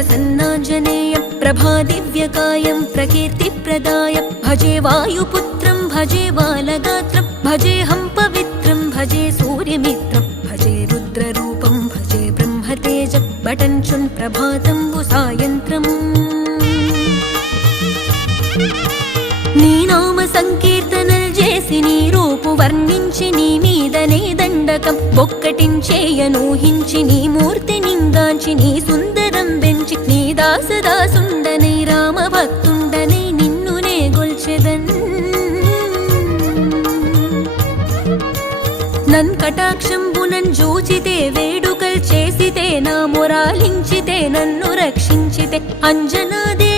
प्रसन्नाञ्जनेयं प्रभादिव्यकायं प्रकीर्तिप्रदायं भजे वायुपुत्रं भजे बालगात्रं भजेऽहं पवित्रं भजे सूर्यमित्रं भजे रुद्ररूपं भजे ब्रह्मतेजं बटञ्चुन् प्रभातं सायन्त्रम् నీ నామ సంకీర్తనలు చేసి నీ రూపు వర్ణించి నీ మీదనే దండకం ఒక్కటించేయనూహించి నీ మూర్తి నింగాంచి నీ సుందరం పెంచి నీ దాసదాసుండనై రామ భక్తుండనై నిన్నునే గొల్చెదన్ నన్ కటాక్షంబునన్ జూచితే వేడుకల్ చేసితే నా మొరాలించితే నన్ను రక్షించితే అంజనాదే